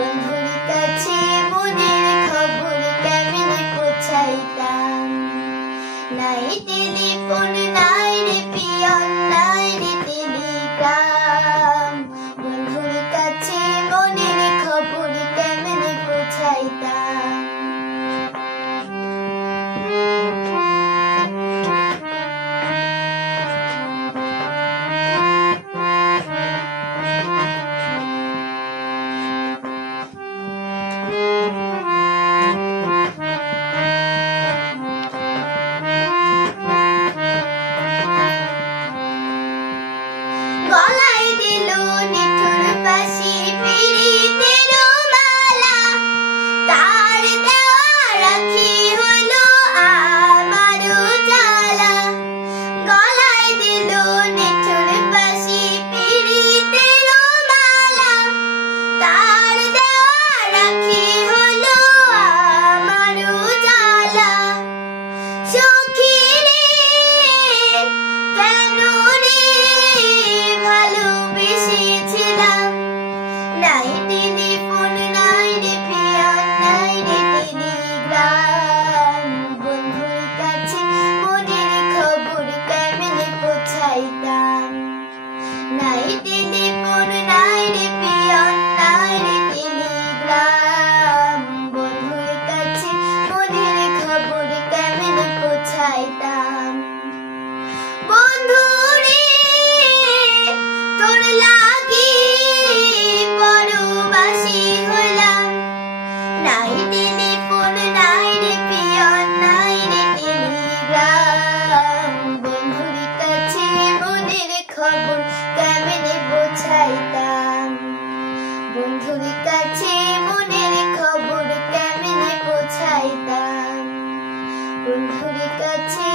বন্ধুর কাছে মনের খবর কেমনে পৌঁছাইতাম। নাই টেলিফোন নাই রে পিয়ন নাই রে টেলিগ্রাম, বন্ধুর কাছে মনের খবর কেমনে পৌঁছাইতাম। গলায় দিল নিঠুর ফাঁসি পীড়িতের মালা, তার দেওয়া রাখি হলো আমার জ্বালা। গলায় দিল নিঠুর ফাঁসি পীড়িতের মালা, তার দেওয়া রাখি হলো আমার জ্বালা। সখী রে কেন রে ভালোবেসেছিলাম, নাই টেলিফোন নাই রে পিয়ন নাই রে টেলিগ্রাম, বন্ধুর কাছে মনের খবর কেমনে পৌঁছাইতাম। নাই টেলিফোন নাই রে পিয়ন নাই রে টেলিগ্রাম, বন্ধুর কাছে মনের খবর কেমনে পৌঁছাইতাম। বন্ধু রে তোর লাগি পরবাসী হলাম, নাই টেলিফোন নাই রে পিয়ন নাই রে টেলিগ্রাম, বন্ধুর কাছে মনের খবর কেমনে পৌঁছাইতাম। বন্ধুর কাছে মনের খবর কেমনে পৌঁছাইতাম। বন্ধুর কাছে